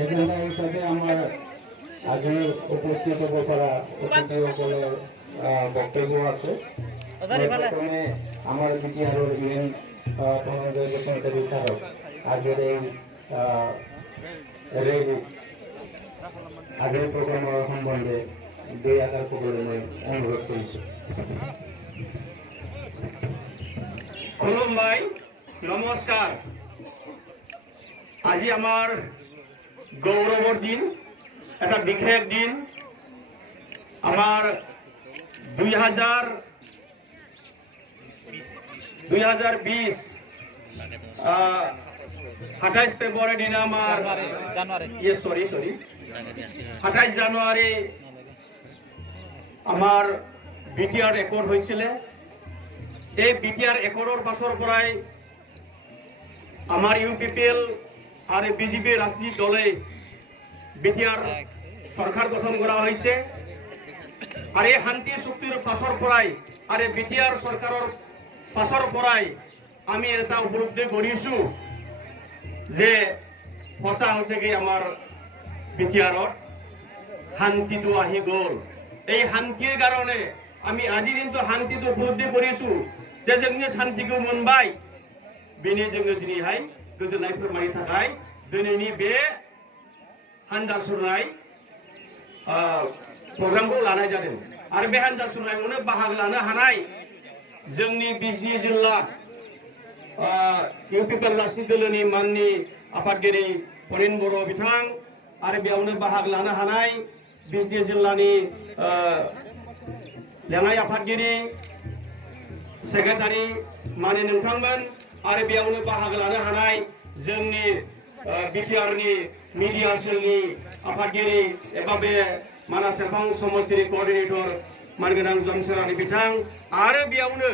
Agenda হিসাবে আমার আগে উপস্থিত করা অতিথিসকলের বক্তব্য আছে। প্রথমে আমার বিটিআরের ইভেন্ট প্রণোদয় বিচারক আগের এই আগের প্রোগ্রাম সম্বন্ধে দুই আকার করে অনুরোধ করেছি। খুলুমবাই, নমস্কার। আজি আমার গৌরবর দিন, একটা বিশেষ দিন। আমার 2020 28 ফেব্রুয়ারি দিন আমার 28 জানুয়ারি আমার বিটিআর রেকর্ড হয়েছিল। এই বিটিআর রেকর্ডের পাছৰ পৰাই আমাৰ ইউপিপিএল আৰ বিজেপি ৰাজনীতি দলে বিটিআৰ সৰকাৰ গঠন কৰা হয়েছে। আৰ এই শান্তি চুক্তিৰ পাছৰ পৰাই আৰ বিটিআৰ সৰকাৰেৰ পাছৰ পৰাই আমি এটা উপলব্ধি কৰিছো যে সঁচা হৈছে কি আমার বিটিআরত শান্তিটো আহি গ'ল। এই শান্তির কারণে আমি আজি দিনটো শান্তিটো উপলব্ধি কৰিছো যে जोंनि শান্তিखौ मोनबाय। बेनि जोङो दिनैहाय गोजोननाय फोरमायनो थाखाय दिनैनि बे हानजा सुरनाय प्रग्रामखौ लानाय जादों। आरो बे हानजा सुरनायावनो बाहागो लानो हानाय जोंनि बिजनी जिल्ला इउपिपिएल राजनीति दलनि माननि आफादगिरि प्रनिन बर' बिथां आरो बेयावनो बाहागो लानो हानाय बिजनी जिल्लानि लेङाइ आफादगिरि सेक्रेटारि माने नोंथांमोन आरो बेयावनो बाहागो लानो हानाय जोंनि बिटिआरनि मिडिया सेलनि आफादगिरि एबा बे मानास सेरफां समष्टिनि कोअर्डिनेटर मानगोनां जमसेरारि बिथां आरो बेयावनो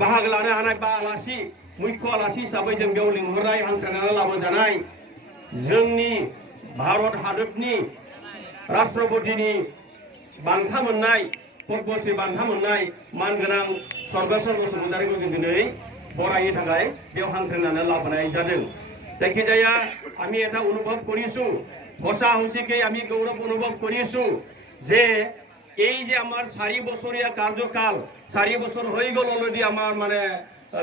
बाहागो लानो हानाय बा आलासि मुख्य आलासि हिसाबै जों बेयाव लिंहरनाय हांख्रायनानै लाबोजानाय जोंनि भारत हादरनि राष्ट्रपतिनि बान्था मोननाय पद्मश्री बान्था मोननाय मानगोनां सर्गेश्वर बसुमतारीखौ जों दिनै बरायनो थाखाय बेयाव हांख्रायनानै लाबोनाय जादों। जायखिजाया আমি এটা অনুভৱ কৰিছো, সঁচা সঁচিকে আমি গৌৰৱ অনুভৱ কৰিছো যে এই যে আমাৰ 4 বছৰীয়া কাৰ্যকাল 4 বছৰ হৈ গ'ল অলৰেডি আমাৰ মানে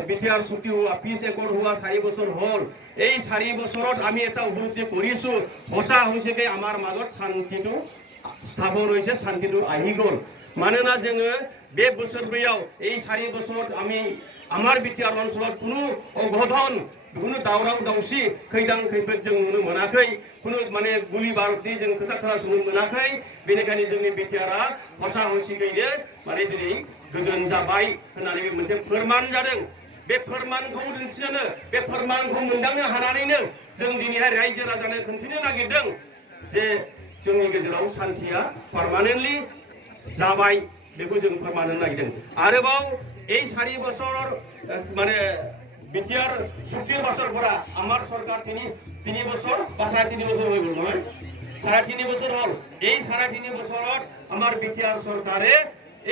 বিটিআৰ চুক্তি পিছ একৰ্ড হোৱা 4 বছৰ হ'ল। এই 4 বছৰত আমি এটা উপলব্ধি কৰিছো সঁচা সঁচিকে আমাৰ মাজত শান্তিটো স্থাপন হৈছে, শান্তিটো আহি গ'ল। मानोना जोङो बे बोसोरब्रैयाव এই 4 বছর আমি আমার বিটিআর অঞ্চলত কোনো অঘটন কোনো दावराव दावसि खैदां खैफोद जों नुनो मोनाखै, কোনো মানে गुलि बारुदनि जों खोथा खोनासंनो मोनाखै। बेनिखायनो जोंनि बिटिआरआ हसा हसियैनो माने दिनै गोजोन जाबाय होननानै बे मोनसे फोरमान जादों। बे फोरमानखौ दिन्थिनो बे फोरमानखौ मोनदांनो हानानैनो जों दिनैहाय रायजो राजानो खोन्थिनो नागिरदों जे जोंनि गेजेराव शान्तिया पार्मानेन्टलि जाबाय। बेखौ जों फोरमान होनो नागिरदों। आरोबाव এই 4 বছর মানে বিটিআর চুক্তির বছরপরা আমার সরকার 3 বছর বা 3.5 বছর হয়ে গেল নহয়, 3.5 বছর হল। এই 3.5 বছরত আমার বিটিআর সরকারে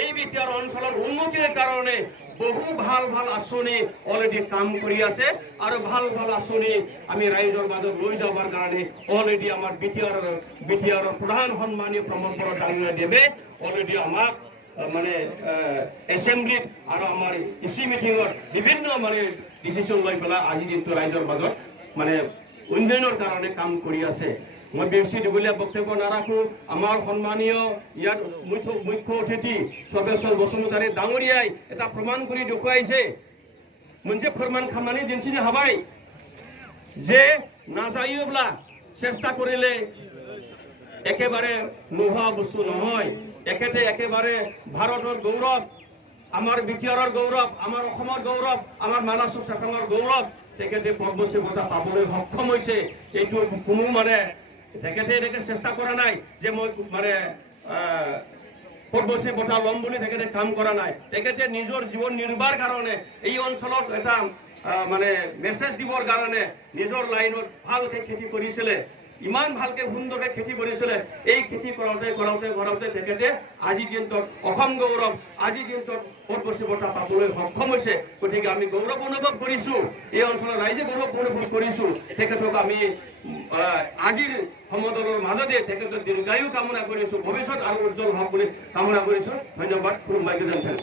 এই বিটিআর অঞ্চলের উন্নতির কারণে বহু ভাল ভাল আঁচনি অলরেডি কাম কৰি আছে আৰু ভাল ভাল আঁচনি আমি ৰাইজৰ মাজত লৈ যাবৰ কাৰণে অলৰেডি আমাৰ বিটিআৰৰ প্ৰধান সন্মানীয় প্ৰমোদ ডাঙৰীয়া দেৱে অলৰেডি আমাক মানে এসেম্বলিত আৰু আমাৰ ইসি মিটিঙত বিভিন্ন মানে ডিসিশন লৈ পেলাই আজি দিনটো ৰাইজৰ মাজত মানে উন্নয়নৰ কাৰণে কাম কৰি আছে। মই বেছি দীঘলীয়া বক্তব্য নাৰাখো। আমাৰ সন্মানীয় ইয়াত মুখ্য অতিথি সৰ্বেশ্বৰ বসুমতাৰী ডাঙৰীয়াই এটা প্ৰমাণ কৰি দেখুৱাইছে, मोनसे फोरमान खालामनानै दिन्थिनो हाबाय जे नाजायोब्ला চেষ্টা কৰিলে একেবাৰে নোহোৱা বস্তু নহয়। একেতে একেবাৰে ভাৰতৰ গৌৰৱ, আমাৰ বিটিআৰৰ গৌৰৱ, আমাৰ অসমৰ গৌৰৱ, আমাৰ মানাস চেৰফাঙৰ গৌৰৱ তেখেতে পদ্মশ্ৰী বঁটা পাবলৈ সক্ষম হৈছে। এইটো কোনো মানে তেখেতে এনেকৈ চেষ্টা কৰা নাই যে মই মানে পদ্মশ্ৰী বঁটা ল'ম বুলি তেখেতে কাম কৰা নাই। তেখেতে নিজৰ জীৱন নিৰ্বাহৰ কাৰণে এই অঞ্চলত এটা মানে মেছেজ দিবৰ কাৰণে নিজৰ লাইনত ভালকৈ খেতি কৰিছিলে। ইমান ভালকে সুন্দৰকৈ খেতি কৰিছিলে এই খেতি কৰাওঁতে তেখেতে আজিৰ দিনটোত অসম গৌৰৱ আজিৰ দিনটোত পদ্মশ্ৰী বঁটা পাবলৈ সক্ষম হৈছে গতিকে আমি গৌৰৱ অনুভৱ কৰিছোঁ এই অঞ্চলৰ ৰাইজে গৌৰৱ অনুভৱ কৰিছোঁ তেখেতক আমি আজিৰ সমদলৰ মাজতে তেখেতৰ দীৰ্ঘায়ু কামনা কৰিছোঁ ভৱিষ্যত আৰু উজ্জ্বল হওক বুলি কামনা কৰিছোঁ ধন্যবাদ খুলুমবাই গোজোন্থেল